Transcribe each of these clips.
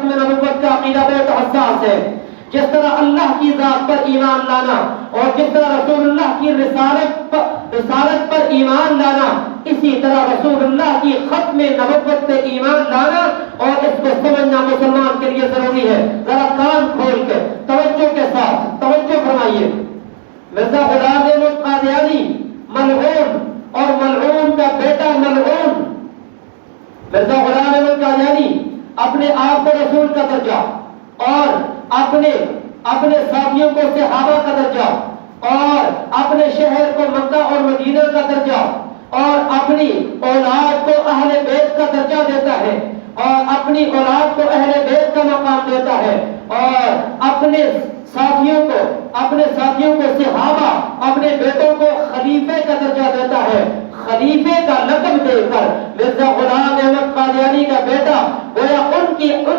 ختم نبوت کا عقیدہ بہت حساس ہے. جس طرح اللہ کی ذات پر ایمان لانا اور جس طرح رسول اللہ کی رسالت پر ایمان لانا، اسی طرح رسول اللہ کی ختم نبوت پہ ایمان لانا اور اس کو سمجھنا مسلمان کے لیے ضروری ہے. ذرا کان کھول کے توجہ کے ساتھ توجہ فرمائیے. مرزا غلام احمد قادیانی ملعون اور ملعون کا بیٹا ملعون، مرزا غلام احمد قادیانی اپنے آپ کو رسول کا درجہ اور اپنے ساتھیوں کو صحابہ کا درجہ اور اپنے شہر کو مکہ اور مدینہ کا درجہ اور اپنی اولاد کو اہل بیت کا درجہ دیتا ہے اور اپنی اولاد کو اہل بیت کا مقام دیتا ہے اور اپنے ساتھیوں کو صحابہ، اپنے بیٹوں کو خلیفے کا درجہ دیتا ہے. خلیفے کا لقب دے کر مرزا غلام احمد قادیانی کا بیٹا گویا ان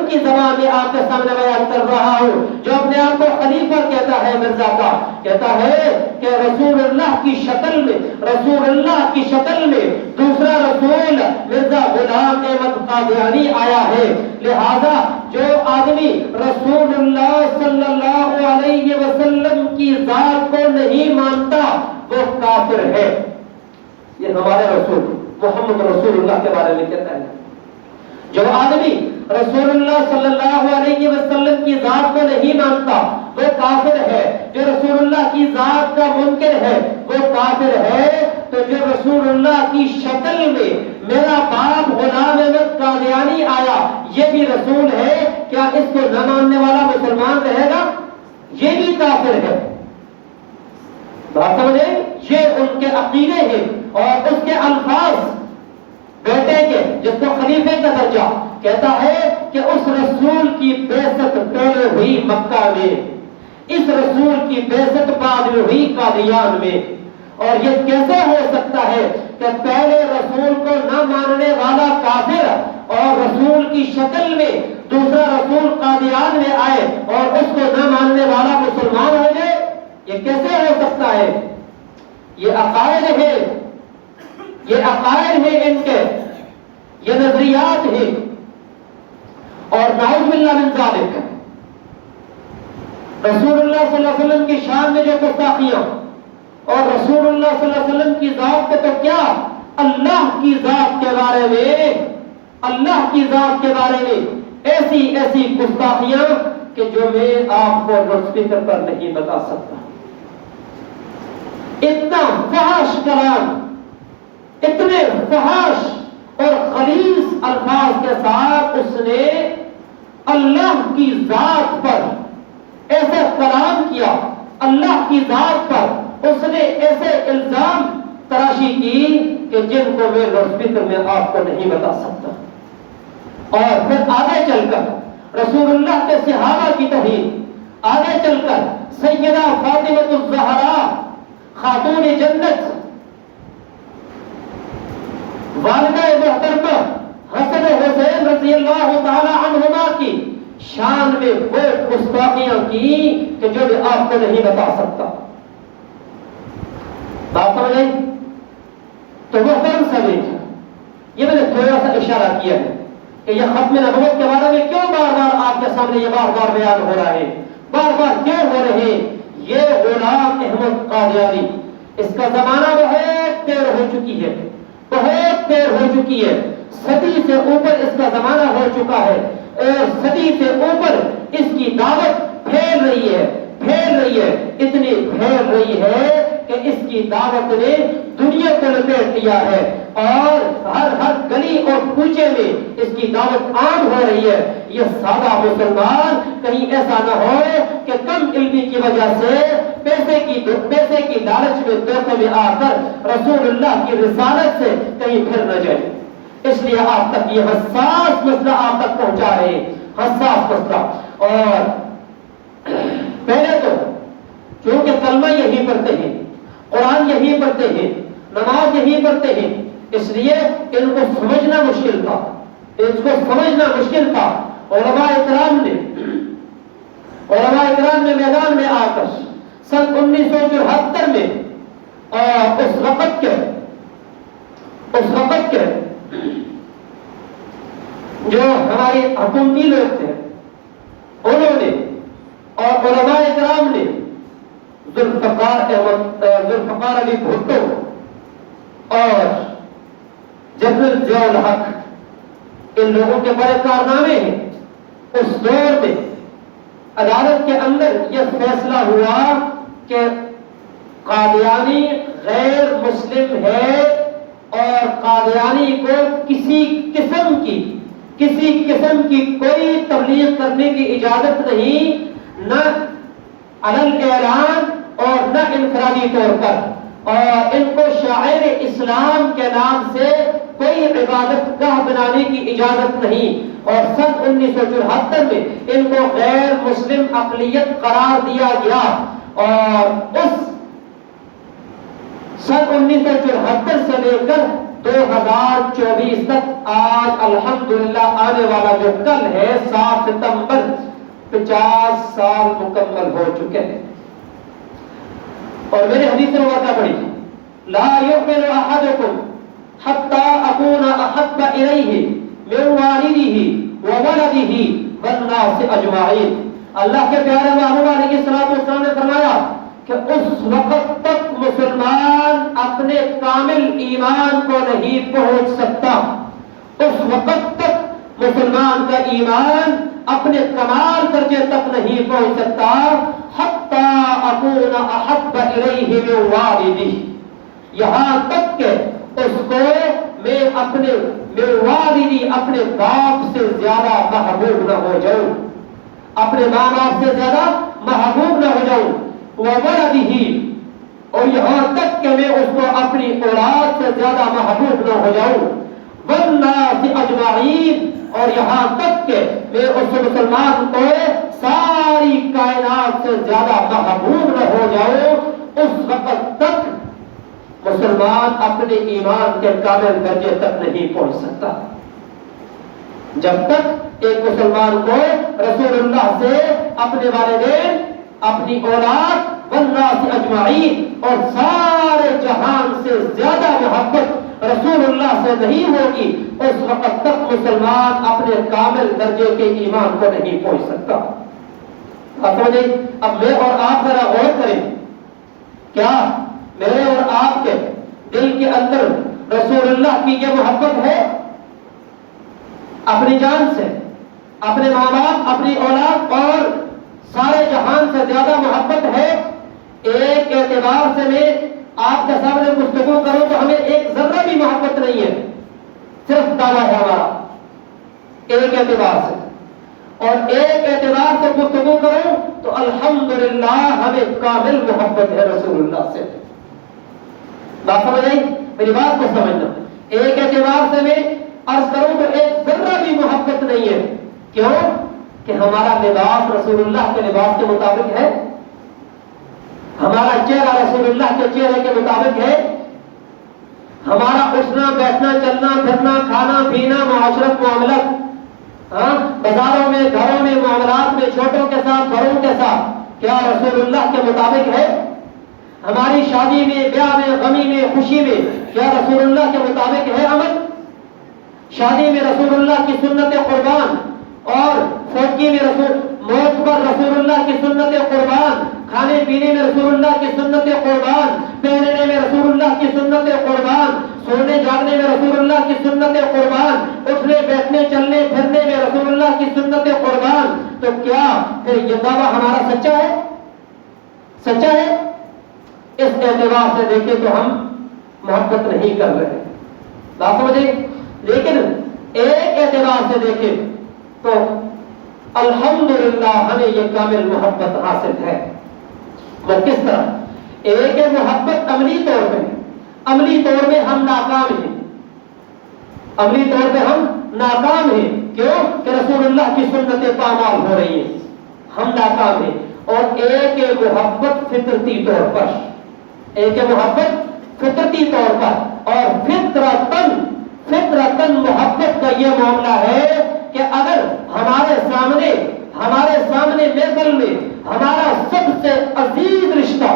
کی زبان میں آپ کے سامنے بیان کر رہا ہوں، جو اپنے آپ کو خلیفہ کہتا ہے. مرزا کا کہتا ہے کہ رسول اللہ کی شکل میں دوسرا رسول مرزا غلام احمد قادیانی آیا ہے. لہذا جو آدمی رسول اللہ صلی اللہ علیہ وسلم کی ذات کو نہیں مانتا وہ کافر ہے. یہ ہمارے رسول محمد رسول اللہ کے بارے میں کہتا ہے. جو آدمی رسول اللہ صلی اللہ علیہ وسلم کی ذات کو نہیں مانتا وہ کافر ہے. جو رسول اللہ کی ذات کا منکر ہے وہ کافر ہے. تو جو رسول اللہ کی شکل میں میرا باپ غلام احمد قادیانی آیا یہ بھی رسول ہے، کیا اس کو نہ ماننے والا مسلمان رہے گا؟ یہ بھی کافر ہے. بات سمجھے؟ یہ ان کے عقیدے ہیں اور اس کے الفاظ بیٹے کے، جس کو خلیفے کا درجہ کہتا ہے کہ اس رسول کی بعثت پہلے ہوئی مکہ میں، اس رسول کی بعثت بعد میں ہوئی قادیان میں. اور یہ کیسے ہو سکتا ہے کہ پہلے رسول کو نہ ماننے والا کافر اور رسول کی شکل میں دوسرا رسول قادیان میں آئے اور اس کو نہ ماننے والا مسلمان ہو جائے؟ یہ کیسے ہو سکتا ہے؟ یہ عقائد ہیں ان کے، یہ نظریات ہیں. اور نعوذ باللہ من ذالک، رسول اللہ صلی اللہ علیہ وسلم کی شان میں جو گستاخیاں اور رسول اللہ صلی اللہ علیہ وسلم کی ذات پہ تو کیا، اللہ کی ذات کے بارے میں ایسی گستاخیاں کہ جو میں آپ کو لاؤڈ اسپیکر پر نہیں بتا سکتا. اتنا فحش کلام، اتنے فحش اور خلیص الفاظ کے ساتھ اس نے اللہ کی ذات پر ایسے کلام کیا، اللہ کی ذات پر اس نے ایسے الزام تراشی کی کہ جن کو میں لاؤڈ اسپیکر میں آپ کو نہیں بتا سکتا. اور پھر آگے چل کر رسول اللہ کے صحابہ کی توہین، آگے چل کر سیدہ فاطمہ الزہرا خاتون جنت، والدہ محترمہ حسن حسین رضی اللہ تعالی عنہما کی شان میں وہ گستاخیاں کی کہ جو میں آپ کو نہیں بتا سکتا. بات سمجھیں؟ تو محترم سمجھ، یہ میں نے تھوڑا سا اشارہ کیا ہے کہ یہ ختم نبوت کے بارے میں کیوں بار بار آپ کے سامنے یہ بار بار بیان ہو رہا ہے، بار بار کیوں ہو رہے ہیں. یہ غلام احمد قادیانی، اس کا زمانہ بہت دیر ہو چکی ہے، بہت دیر ہو چکی ہے. صدی سے اوپر اس کا زمانہ ہو چکا ہے اور صدی سے اوپر اس کی دعوت پھیل رہی ہے، اتنی پھیل رہی ہے کہ اس کی دعوت نے دنیا کو لپیٹ لیا ہے اور ہر گلی اور کوچے میں اس کی دعوت عام ہو رہی ہے. یہ سادہ مسلمان کہیں ایسا نہ ہو کہ کم علمی کی وجہ سے پیسے کی لالچ میں دھوکے میں آ کر رسول اللہ کی رسالت سے کہیں پھر نہ جائے. اس لیے آپ تک یہ حساس مسئلہ آپ تک پہنچا رہے ہیں، حساس مسئلہ. اور پہلے تو چونکہ کلمہ یہی پڑھتے ہیں، قرآن یہی پڑھتے ہیں، نماز یہی پڑھتے ہیں، اس لیے ان کو سمجھنا مشکل تھا. علماء اکرام نے میدان میں آ کر سن 1974 میں اور اس وقت کے جو ہمارے حکومتی لوگ تھے، ذوالفقار علی بھٹو اور جنرل ضیاء الحق، ان لوگوں کے بڑے کارنامے ہیں۔ اس دور میں عدالت کے اندر یہ فیصلہ ہوا کہ قادیانی غیر مسلم ہے اور قادیانی کو کسی قسم کی کوئی تبلیغ کرنے کی اجازت نہیں، نہ علل اعلان اور نہ انفرادی طور پر، اور ان کو شاعر اسلام کے نام سے کوئی عبادت گاہ بنانے کی اجازت نہیں، اور سن 1974 میں ان کو غیر مسلم اقلیت قرار دیا گیا، اور اس سن 1974 سے لے کر 2024 تک آج الحمدللہ آنے والا جو کل ہے 7 ستمبر 50 سال مکمل ہو چکے ہیں۔ اور میرے حدیث مبارکہ پڑھی، لا یؤمن احدکم حتی اکون احب الیہ من والدہ وولدہ والناس اجمعین۔ اللہ کے پیارے محبوب علیہ السلام نے فرمایا کہ اس وقت تک مسلمان اپنے کامل ایمان کو نہیں پہنچ سکتا، اس وقت تک مسلمان کا ایمان اپنے کمال درجے تک نہیں پہنچ سکتا، حتی اکون احب الیہ من والدہ، یہاں تک کہ اس کو میں اپنے باپ سے زیادہ محبوب نہ ہو جاؤں، اپنے ماں باپ سے زیادہ محبوب نہ ہو جاؤں، وولدہ، اور یہاں تک کہ میں اس کو اپنی اولاد سے زیادہ محبوب نہ ہو جاؤں، والناس اجمعین، اور یہاں تک کہ میں اس مسلمان کو ساری کائنات سے زیادہ محبوب نہ ہو جاؤں، اس وقت تک مسلمان اپنے ایمان کے کامل درجے تک نہیں پہنچ سکتا۔ جب تک ایک مسلمان کو رسول اللہ سے اپنے والدین، اپنی اولاد، والناس اجمعین، اور سارے جہان سے زیادہ محبت رسول اللہ سے نہیں ہوگی، اس وقت تک مسلمان اپنے کامل درجے کے ایمان کو نہیں پہنچ سکتا۔ اب میں اور آپ ذرا غور کریں، کیا میرے اور آپ کے دل کے اندر رسول اللہ کی یہ محبت ہے؟ اپنی جان سے، اپنے ماں باپ، اپنی اولاد اور سارے جہان سے زیادہ محبت ہے؟ ایک اعتبار سے میں آپ کے سامنے گفتگو کروں تو ہمیں ایک ذرہ بھی محبت نہیں ہے، صرف دعویٰ ہے ہمارا ایک اعتبار سے، اور ایک اعتبار سے گفتگو کروں تو الحمدللہ ہمیں کامل محبت ہے رسول اللہ سے۔ بات سمجھ آئی؟ میری بات کو سمجھنا، ایک اعتبار سے میں عرض کروں تو ایک ذرہ بھی محبت نہیں ہے۔ کیوں؟ کہ ہمارا لباس رسول اللہ کے لباس کے مطابق ہے، ہمارا چہرہ رسول اللہ کے چہرے کے مطابق ہے، ہمارا اٹھنا بیٹھنا چلنا پھرنا کھانا پینا معاشرت معاملات، بازاروں میں گھروں میں معاملات میں چھوٹوں کے ساتھ بڑوں کے ساتھ کیا رسول اللہ کے مطابق ہے؟ ہماری شادی میں بیاہ میں غمی میں خوشی میں کیا رسول اللہ کے مطابق ہے عمل؟ شادی میں رسول اللہ کی سنت قربان اور فوتگی میں موت پر رسول اللہ کی سنت قربان، کھانے پینے میں رسول اللہ کی سنت قربان، پہننے میں رسول اللہ کی سنت قربان، سونے جاگنے میں رسول اللہ کی سنت قربان، اٹھنے بیٹھنے چلنے پھرنے میں رسول اللہ کی سنت قربان، تو کیا پھر یہ دعویٰ ہمارا سچا ہے؟ سچا ہے؟ اس اعتبار سے دیکھیں تو ہم محبت نہیں کر رہے، بات سمجھے؟ لیکن ایک اعتبار سے دیکھیں تو الحمدللہ ہمیں یہ کامل محبت حاصل ہے۔ وہ کس طرح؟ ایک ہے محبت عملی طور پہ، عملی طور پہ ہم ناکام ہیں، عملی طور پہ ہم ناکام ہیں، کیوں؟ کہ رسول اللہ کی سنتیں پامال ہو رہی ہیں، ہم ناکام ہیں۔ اور ایک ہے محبت فطرتی طور پر، ایک ہے محبت فطرتی طور پر، اور فطرتاً محبت کا یہ معاملہ ہے کہ اگر ہمارے سامنے محفل میں ہمارا سب سے عزیز رشتہ،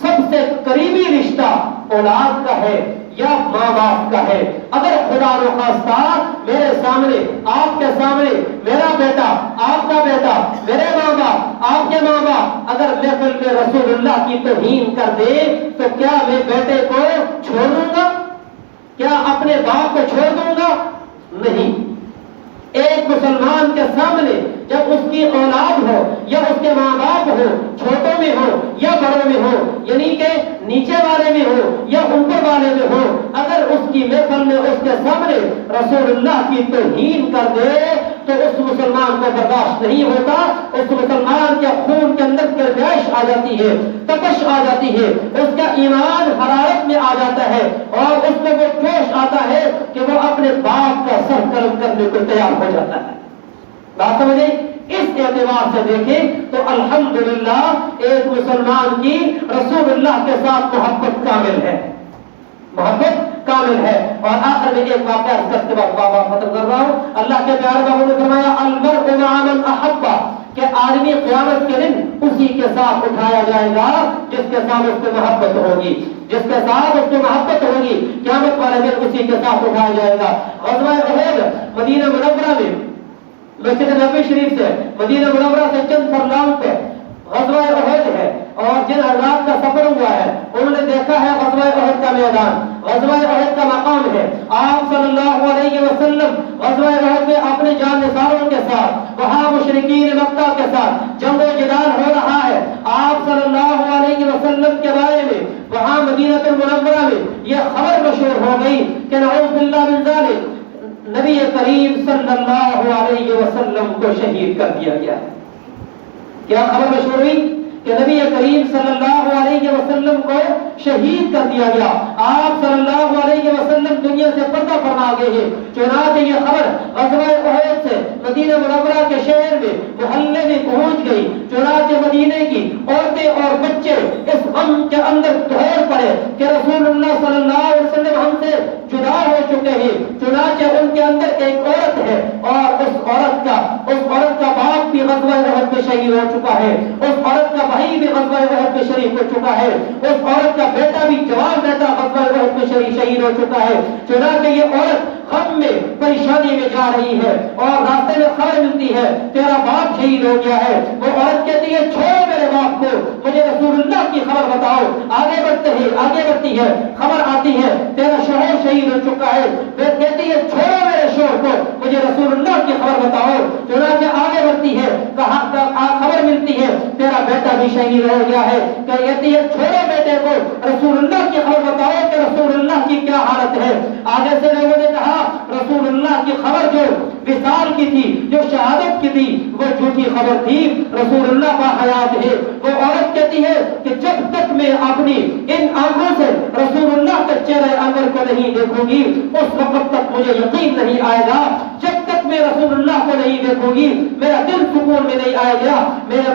سب سے قریبی رشتہ اولاد کا ہے یا ماں باپ کا ہے. اگر خدا نخواستہ میرے سامنے، آپ کے سامنے میرا بیٹا، آپ کا بیٹا، میرے ماں باپ، آپ کے ماں باپ اگر محفل میں رسول اللہ کی توہین کر دے تو کیا میں بیٹے کو چھوڑ دوں گا؟ کیا اپنے باپ کو چھوڑ دوں گا؟ نہیں. ایک مسلمان کے سامنے جب اس کی اولاد ہو یا اس کے ماں باپ ہو، چھوٹوں میں ہو یا بڑوں میں ہو، یعنی کہ نیچے والے میں ہو یا اوپر والے میں ہو، اگر اس کی محفل میں اس کے سامنے رسول اللہ کی توہین کر دے تو اس مسلمان کو برداشت نہیں ہوتا. اس مسلمان کے خون کے اندر گرمائش آ جاتی ہے، تپش آ جاتی ہے، اس کا ایمان حرارت میں آ جاتا ہے اور اس کو وہ جوش آتا ہے کہ وہ اپنے باپ کا سر قلم کرنے کو تیار ہو جاتا ہے. بات سمجھیں؟ اس اعتبار سے دیکھیں تو الحمدللہ ایک مسلمان کی رسول اللہ کے ساتھ محبت کامل ہے، محبت کامل ہے. اور آخر میں ایک واقعہ اس کے بعد بابا ختم کر رہا ہوں. اللہ کے پیارے بابا نے فرمایا المرء مع من احب، کہ آدمی قیامت کے دن اسی کے ساتھ اٹھایا جائے گا جس کے ساتھ اس کو محبت ہوگی، جس کے ساتھ اس کو محبت ہوگی. قیامت والے دن اسی کے ساتھ اٹھایا جائے گا. غزوہ احد مدینہ منورہ میں مسجد نبوی شریف سے مدینہ منورہ سے چند فرلانگ پہ غزوہ احد ہے. اور جن حضرات کا سفر ہوا ہے انہوں نے دیکھا ہے غزوہ احد کا میدان، غزوہ احد کا مقام ہے. آپ صلی اللہ علیہ وسلم غزوہ احد میں اپنے جان نثاروں کے ساتھ، وہاں مشرکین مکہ کے ساتھ جنگ و جدال ہو رہا ہے. آپ صلی اللہ علیہ وسلم کے بارے میں وہاں مدینہ المنورہ میں یہ خبر مشہور ہو گئی کہ نعوذ باللہ من ذلک نبی کریم صلی اللہ علیہ وسلم کو شہید کر دیا گیا. کیا خبر مشہور ہوئی؟ کہ نبی کریم صلی اللہ علیہ وسلم کو شہید کر دیا گیا. آپ صلی اللہ علیہ وسلم دنیا سے پردہ فرما گئے ہیں. چنانچہ یہ خبر غزوہ احد سے مدینہ منورہ کے شہر میں محلے میں پہنچ گئی. چنانچہ مدینے کی عورتیں اور بچے اس غم کے اندر دوڑ پڑے کہ رسول اللہ صلی اللہ علیہ وسلم ہم سے جدا ہو چکے ہیں. چنانچہ ان کے اندر ایک عورت ہے اور اس عورت کا باپ بھی غزوہ احد میں شہید ہو چکا ہے، اس عورت کا بھائی بھی غزوہ احد میں شریک ہو چکا ہے، اس عورت کا بیٹا بھی جوان بیٹا غزوہ احد میں شہید ہو چکا ہے. چنانچہ یہ عورت غم میں پریشانی میں جا رہی ہے اور راستے میں خبر ملتی ہے تیرا باپ شہید ہو گیا ہے. وہ عورت کہتی ہے چھوڑو میرے باپ کو، مجھے رسول اللہ کی خبر بتاؤ. آگے بڑھتی ہے، خبر آتی ہے تیرا شوہر شہید ہو چکا ہے. وہ کہتی ہے چھوڑو میرے شوہر کو، مجھے رسول اللہ کی خبر بتاؤ. چنانچہ آگے بڑھتی ہے، خبر ملتی ہے تیرا بیٹا بھی شہید ہو گیا ہے. کہتی ہے چھوڑو بیٹے کو، رسول اللہ کی خبر بتاؤ کہ رسول اللہ کی کیا حالت ہے. آگے سے لوگوں نے کہا رسول اللہ کی خبر جو وصال کی تھی، جو شہادت کی تھی، وہ جھوٹی خبر تھی، رسول اللہ کا حیات ہے. وہ عورت کہتی ہے کہ جب تک میں اپنی ان آنکھوں سے رسول اللہ کے چہرے انور کو نہیں دیکھوں گی اس وقت تک مجھے یقین نہیں آئے گا. جب تک میں رسول اللہ کو نہیں دیکھوں گی میرا دل سکون میں نہیں آئے گا.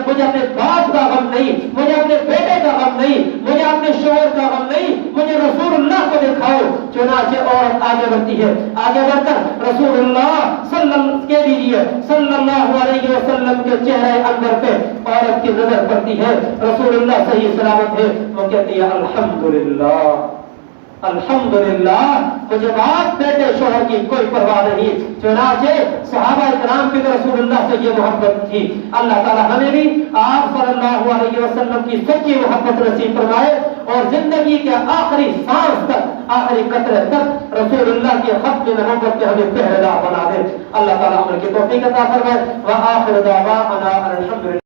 مجھے اپنے باپ کا غم نہیں، مجھے اپنے بیٹے کا غم نہیں، مجھے اپنے شوہر کا غم نہیں، مجھے رسول اللہ کو دکھاؤ. چنانچہ عورت آگے بڑھتی ہے، آگے بڑھ کر رسول اللہ صلی اللہ علیہ وسلم کے چہرے انور پہ عورت کی نظر پڑتی ہے. رسول اللہ صحیح سلامت ہے. وہ کہتی ہے الحمدللہ مجھے باپ بیٹے شوہر کی کوئی پرواہ نہیں. چنانچہ صحابہ کرام کی رسول اللہ سے یہ محبت تھی. اللہ تعالی ہمیں بھی آپ صلی اللہ علیہ وسلم کی سچی محبت نصیب فرمائے اور زندگی کے آخری سانس تک، آخری قطرے تک رسول اللہ کے خط میں محبت میں ہمیں پہرے دار بنا دے. اللہ تعالی عمل کی توفیق عطا فرمائے. وآخر دعوانا الحمدللہ.